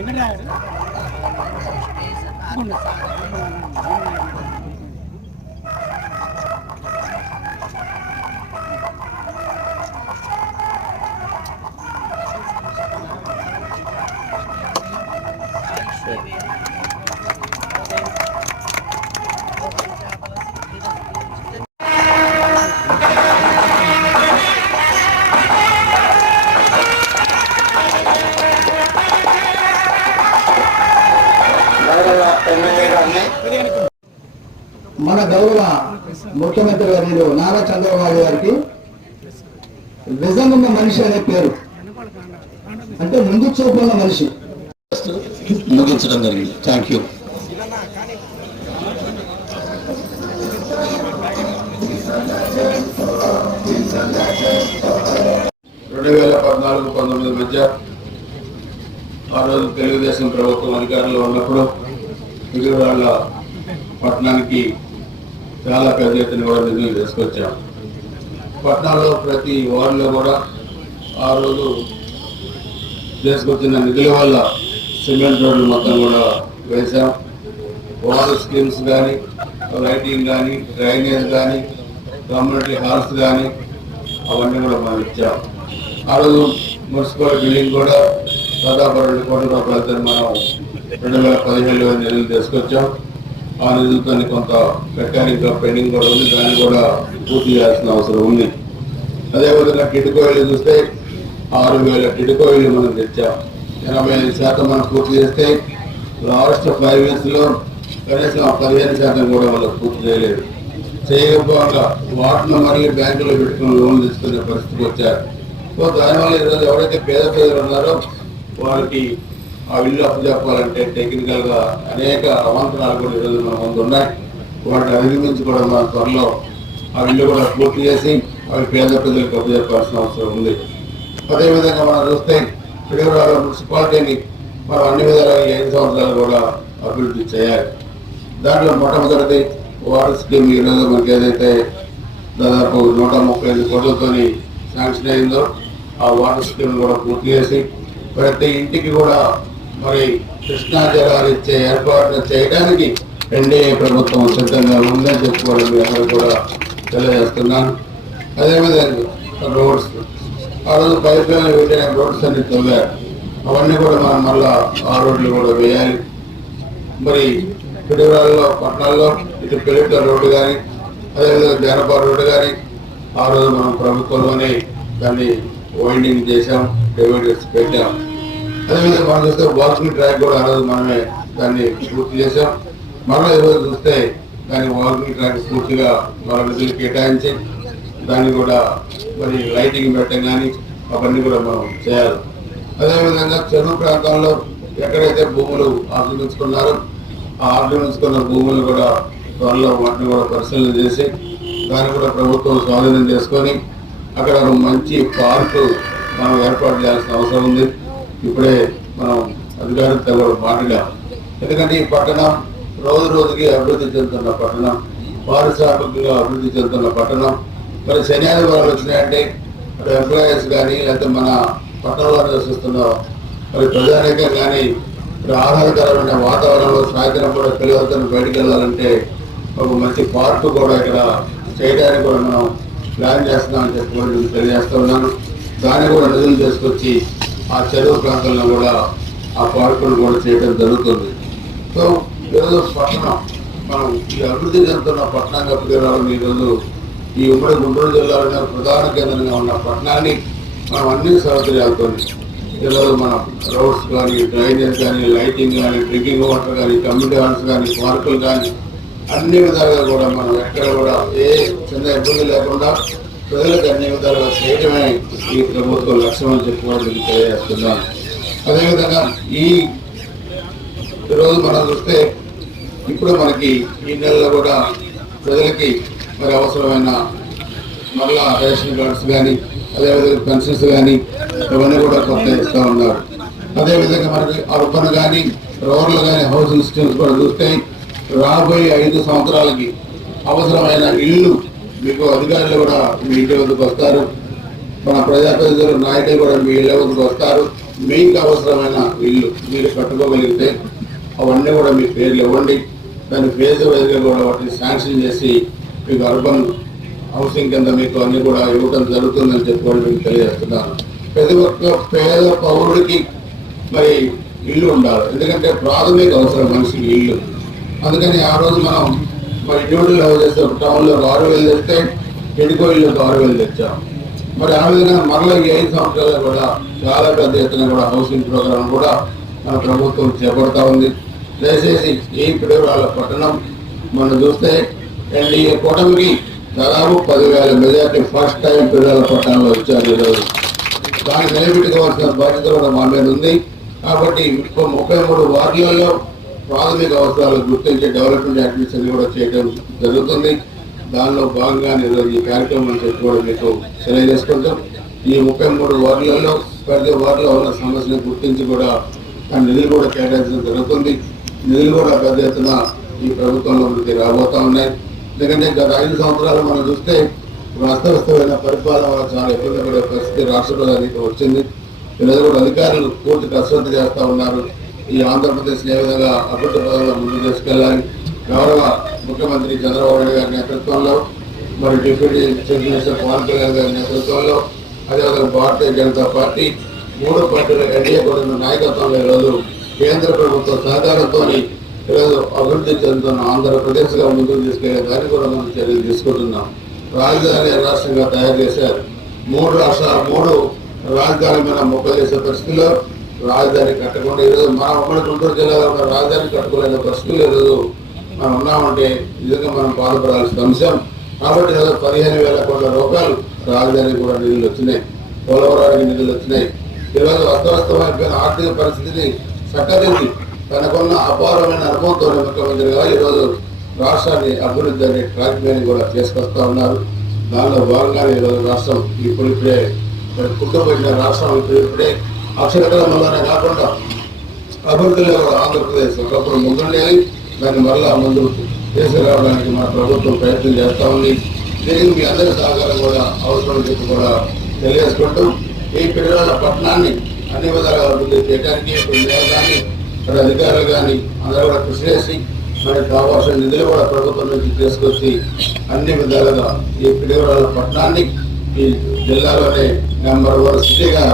என்னடா మన గౌరవ ముఖ్యమంత్రి వర్యులు నారా చంద్రబాబు గారికి విజన్ ఉన్న మనిషి అనే పేరు. అంటే ముందు చూపు ఉన్న మనిషి. ముగించడం జరిగింది. థ్యాంక్ యూ రెండు వేల పద్నాలుగు పంతొమ్మిది మధ్య ఆ రోజు తెలుగుదేశం ప్రభుత్వం అధికారంలో ఉన్నప్పుడు విజయవాడ పట్టణానికి చాలా పెద్ద ఎత్తున కూడా నిధులు తీసుకొచ్చాం. పట్టణాల్లో ప్రతి వార్డులో కూడా ఆ రోజు తీసుకొచ్చిన నిధుల వల్ల సిమెంట్ రోడ్లు మొత్తం కూడా వేశాం. వాటర్ స్కీమ్స్ కానీ లైటింగ్ కానీ డ్రైనేజ్ కానీ కమ్యూనిటీ హాల్స్ కానీ అవన్నీ కూడా మనం ఇచ్చాం. ఆ రోజు మున్సిపల్ బిల్డింగ్ కూడా దాదాపు రెండు కోట్ల రూపాయలతో మనం రెండు వేల పదిహేడు వేల నిధులు తీసుకొచ్చాం. ఆ నిధులతో కొంత మెకానిక్గా పెండింగ్ కూడా ఉంది. దాన్ని కూడా పూర్తి చేయాల్సిన అవసరం ఉంది. అదేవిధంగా టిడ్కోయిలు చూస్తే ఆరు వేల టిడ్కోయిలు మనం తెచ్చాం. ఎనభై ఐదు శాతం మనం పూర్తి చేస్తే లాస్ట్ ఫైవ్ ఇయర్స్లో కనీసం పదిహేను శాతం కూడా వాళ్ళకి పూర్తి చేయలేదు. చేయకపోగా వాటిని మళ్ళీ బ్యాంకులో పెట్టుకుని లోన్ తీసుకునే పరిస్థితికి వచ్చారు. సో దానివల్ల ఈరోజు ఎవరైతే పేద ప్రజలు ఉన్నారో వాళ్ళకి ఆ ఇల్లు అప్పు చెప్పాలంటే టెక్నికల్గా అనేక అవాంతరాలు కూడా ఈరోజు మన ముందు ఉన్నాయి. వాటిని అధిగమించి కూడా మన త్వరలో. ఆ ఇల్లు కూడా పూర్తి చేసి అవి పేద ప్రజలకు అప్పు చెప్పాల్సిన అవసరం ఉంది. అదేవిధంగా మనం చూస్తే పిడుగురాల మున్సిపాలిటీని మనం అన్ని విధాలుగా ఐదు సంవత్సరాలు కూడా అభివృద్ధి చేయాలి. దాంట్లో మొట్టమొదటిది వాటర్ స్కీమ్ ఈరోజు మనకి ఏదైతే దాదాపు నూట ముప్పై ఐదు కోట్లతోని శాంక్షన్ అయిందో ఆ వాటర్ స్కీమ్ కూడా పూర్తి చేసి ప్రతి ఇంటికి కూడా మరి కృష్ణా జలాలిచ్చే ఏర్పాట్లు చేయడానికి ఎన్డీఏ ప్రభుత్వం సిద్ధంగా ఉందని చెప్పుకోవడం మీ అందరూ కూడా తెలియజేస్తున్నాను. అదేవిధంగా రోడ్స్ ఆ రోజు పైప్ లైన్ రోడ్స్ అన్ని తవ్వారు. అవన్నీ కూడా మనం మళ్ళా ఆ రోడ్లు కూడా వేయాలి. మరి పిడుగురాల్లో పట్టణాల్లో ఇటు పెళ్ళిట్ల రోడ్డు కానీ అదేవిధంగా జానపద రోడ్డు కానీ ఆ రోజు మనం ప్రభుత్వంలోనే దాన్ని వైండింగ్ చేసాం డివైడర్స్ పెట్టాం. అదేవిధంగా మనం చూస్తే వాకింగ్ ట్రాక్ కూడా ఆ రోజు మనమే దాన్ని పూర్తి చేసాం మరలా ఈరోజు చూస్తే దాని వాకింగ్ ట్రాక్ పూర్తిగా మన నిధులు కేటాయించి దాన్ని కూడా మరి లైటింగ్ పెట్టడం కానీ అవన్నీ కూడా మనం చేయాలి. అదేవిధంగా చెరువు ప్రాంతంలో ఎక్కడైతే భూములు ఆక్రమించుకున్నారో ఆ ఆక్రమించుకున్న భూములు కూడా త్వరలో వాటిని కూడా పరిశీలన చేసి దాన్ని కూడా ప్రభుత్వం స్వాధీనం చేసుకొని అక్కడ మంచి పార్కు మనం ఏర్పాటు చేయాల్సిన అవసరం ఉంది. ఇప్పుడే మనం అధికారులతో కూడా మాట్లాడాం. ఎందుకంటే ఈ పట్టణం రోజు రోజుకి అభివృద్ధి చెందుతున్న పట్టణం పారిశ్రామికంగా అభివృద్ధి చెందుతున్న పట్టణం. మరి శని ఆదివారాలు వచ్చినాయంటే అటు ఎంప్లాయీస్ కానీ లేకపోతే మన పట్టణంలో నివసిస్తున్న మరి ప్రజానీకం కానీ మరి ఆహ్లాదకరమైన వాతావరణంలో సాయంత్రం కూడా పిల్లలతో బయటకు వెళ్ళాలంటే ఒక మంచి పార్కు కూడా ఇక్కడ చేయడానికి కూడా మనం ప్లాన్ చేస్తున్నామని చెప్పి కూడా తెలియజేస్తా ఉన్నాను. దాన్ని కూడా నిధులు తీసుకొచ్చి ఆ చెరువు ప్రాంతంలో కూడా ఆ పార్కును కూడా చేయడం జరుగుతుంది. సో ఈరోజు పట్టణం మనం ఈ అభివృద్ధి చెందుతున్న పట్టణంగా పేరాలని ఈరోజు ఈ ఉమ్మడి గుంటూరు జిల్లాలోనే ప్రధాన కేంద్రంగా ఉన్న పట్టణాన్ని మనం అన్ని సౌకర్యాలతో ఈరోజు మనం రోడ్స్ కానీ డ్రైనేజ్ కానీ లైటింగ్ కానీ డ్రింకింగ్ వాటర్ కానీ కమ్యూనిటీ హాల్స్ కానీ పార్కులు కానీ అన్ని విధాలుగా కూడా మనం ఎక్కడ కూడా ఏ చిన్న ఇబ్బంది లేకుండా ప్రజలకు అన్ని విధాలుగా చేయడమే ఈ ప్రభుత్వం లక్ష్యం అని చెప్పుకోవడం తెలియజేస్తున్నాను. అదేవిధంగా ఈ ఈరోజు మనం చూస్తే ఇప్పుడు మనకి ఈ నెలలో కూడా ప్రజలకి మరి అవసరమైన మళ్ళా రేషన్ కార్డ్స్ కానీ అదేవిధంగా పెన్షన్స్ కానీ ఇవన్నీ కూడా కొత్త ఇస్తూ ఉన్నారు. అదేవిధంగా మనకి అర్బన్ కానీ రూరల్ కానీ హౌసింగ్ స్కీమ్స్ కూడా చూస్తే రాబోయే ఐదు సంవత్సరాలకి అవసరమైన ఇల్లు మీకు అధికారులు కూడా మీ ఇంటి వద్దకు వస్తారు. మన ప్రజాప్రతినిధులు నాయకులు కూడా మీ ఇళ్ళ వద్దకు వస్తారు. మీకు అవసరమైన ఇల్లు మీరు కట్టుకోగలిగితే అవన్నీ కూడా మీ పేర్లు ఇవ్వండి. దాని ఫేజ్ వైజ్గా కూడా వాటిని శాంక్షన్ చేసి మీకు అర్బన్ హౌసింగ్ కింద మీకు అన్ని కూడా ఇవ్వడం జరుగుతుందని చెప్పుకోవడం మీకు తెలియజేస్తున్నాను. ప్రతి ఒక్క పేద పౌరుడికి మరి ఇల్లు ఉండాలి. ఎందుకంటే ప్రాథమిక అవసరం మనిషికి ఇల్లు. అందుకని ఆ రోజు మనం మరి డ్యూటీలో చేస్తే టౌన్లో ఒక ఆరు వేలు తెస్తే ఎడుకో ఒక ఆరు వేలు తెచ్చాం. మరి ఆ విధంగా మరలా ఈ ఐదు సంవత్సరాలు కూడా చాలా పెద్ద ఎత్తున కూడా హౌసింగ్ ప్రోగ్రాం కూడా మన ప్రభుత్వం చేపడతా ఉంది. దయచేసి ఈ పిడుగురాల పట్టణం మనం చూస్తే ఎన్డీఏ కూటమికి దాదాపు పదివేల మెజార్టీ ఫస్ట్ టైం పిడుగుల పట్టణంలో వచ్చారు ఈరోజు. దాన్ని నిలబెట్టుకోవాల్సిన బాధ్యత కూడా మా మీద ఉంది. కాబట్టి ఇప్పుడు ముప్పై మూడు వార్డులలో ప్రాథమిక అవసరాలు గుర్తించి డెవలప్మెంట్ యాక్టివిటీస్ కూడా చేయడం జరుగుతుంది. దానిలో భాగంగా నేను ఈ కార్యక్రమం చెప్పుకోవడం మీకు తెలియజేసుకుంటాం. ఈ ముప్పై మూడు వార్డులలో ప్రతి వార్డులో ఉన్న సమస్యను గుర్తించి కూడా ఆ నిధులు కూడా కేటాయించడం జరుగుతుంది. నిధులు కూడా పెద్ద ఎత్తున ఈ ప్రభుత్వంలో వృద్ధి రాబోతూ ఉన్నాయి. ఎందుకంటే గత ఐదు సంవత్సరాలు మనం చూస్తే అస్తవ్యస్తమైన పరిపాలన వల్ల చాలా ఇబ్బంది పడే పరిస్థితి రాష్ట్ర ప్రధానికి వచ్చింది. ఈరోజు కూడా అధికారులు పూర్తి కసరత్తు చేస్తూ ఉన్నారు. ఈ ఆంధ్రప్రదేశ్ ఏ విధంగా అభివృద్ధి పదంలో ముందుకు తీసుకెళ్ళాలి. గౌరవ ముఖ్యమంత్రి చంద్రబాబు నాయుడు గారి నేతృత్వంలో మరి deputy chief minister Pawan Kalyan గారి నేతృత్వంలో అదేవిధంగా భారతీయ జనతా పార్టీ మూడు పార్టీల ఎన్డీఏ కూడిన నాయకత్వంలో ఈరోజు కేంద్ర ప్రభుత్వ సహకారంతో ఈరోజు అభివృద్ధి చెందుతున్న ఆంధ్రప్రదేశ్గా ముందుకు తీసుకెళ్ళే దాన్ని కూడా మనం చర్యలు తీసుకుంటున్నాం. రాజధాని రాష్ట్రంగా తయారు చేశారు. మూడు రాష్ట్రాలు మూడు రాజధాని మీద మొక్కలు చేసే పరిస్థితిలో రాజధాని కట్టకుండా ఈరోజు మన ఉమ్మడి గుంటూరు జిల్లాలో మన రాజధాని కట్టుకోలేని పరిస్థితులు ఈరోజు మనం ఉన్నామంటే నిజంగా మనం బాధపడాల్సిన అంశం. కాబట్టి ఈరోజు పదిహేను వేల కోట్ల రూపాయలు రాజధాని కూడా నిధులు వచ్చినాయి. పోలవరానికి నిధులు వచ్చినాయి. ఈరోజు అస్తవ్యస్తమైపోయిన ఆర్థిక పరిస్థితిని చక్కదిద్ది తనకున్న అపారమైన అనుభవంతో ముఖ్యమంత్రిగా ఈరోజు రాష్ట్రాన్ని అభివృద్ధి అనే ట్రాక్ మీద కూడా తీసుకొస్తా ఉన్నారు. దానిలో భాగంగానే ఈరోజు రాష్ట్రం ఇప్పుడిప్పుడే మరి కుటుంబ రాష్ట్రం ఇప్పుడిప్పుడే అక్షరక్రమంలోనే కాకుండా అభివృద్ధిలో కూడా ఆంధ్రప్రదేశ్ ఒకప్పుడు ముందుండేది. దాన్ని మరలా ముందు తీసుకురావడానికి మన ప్రభుత్వం ప్రయత్నం చేస్తా ఉంది. దీనికి మీ అందరి సహకారం కూడా అవసరం చెప్పి కూడా తెలియజేసుకుంటూ ఈ పిల్లల పట్టణాన్ని అన్ని విధాలుగా అభివృద్ధి చేయడానికి మేము కానీ మరి అధికారులు కానీ అందరూ కూడా కృషి చేసి మరి కావాల్సిన నిధులు కూడా ప్రభుత్వం నుంచి తీసుకొచ్చి అన్ని విధాలుగా ఈ పిల్లల పట్టణాన్ని ఈ జిల్లాలోనే నెంబర్ వన్ సిటీగా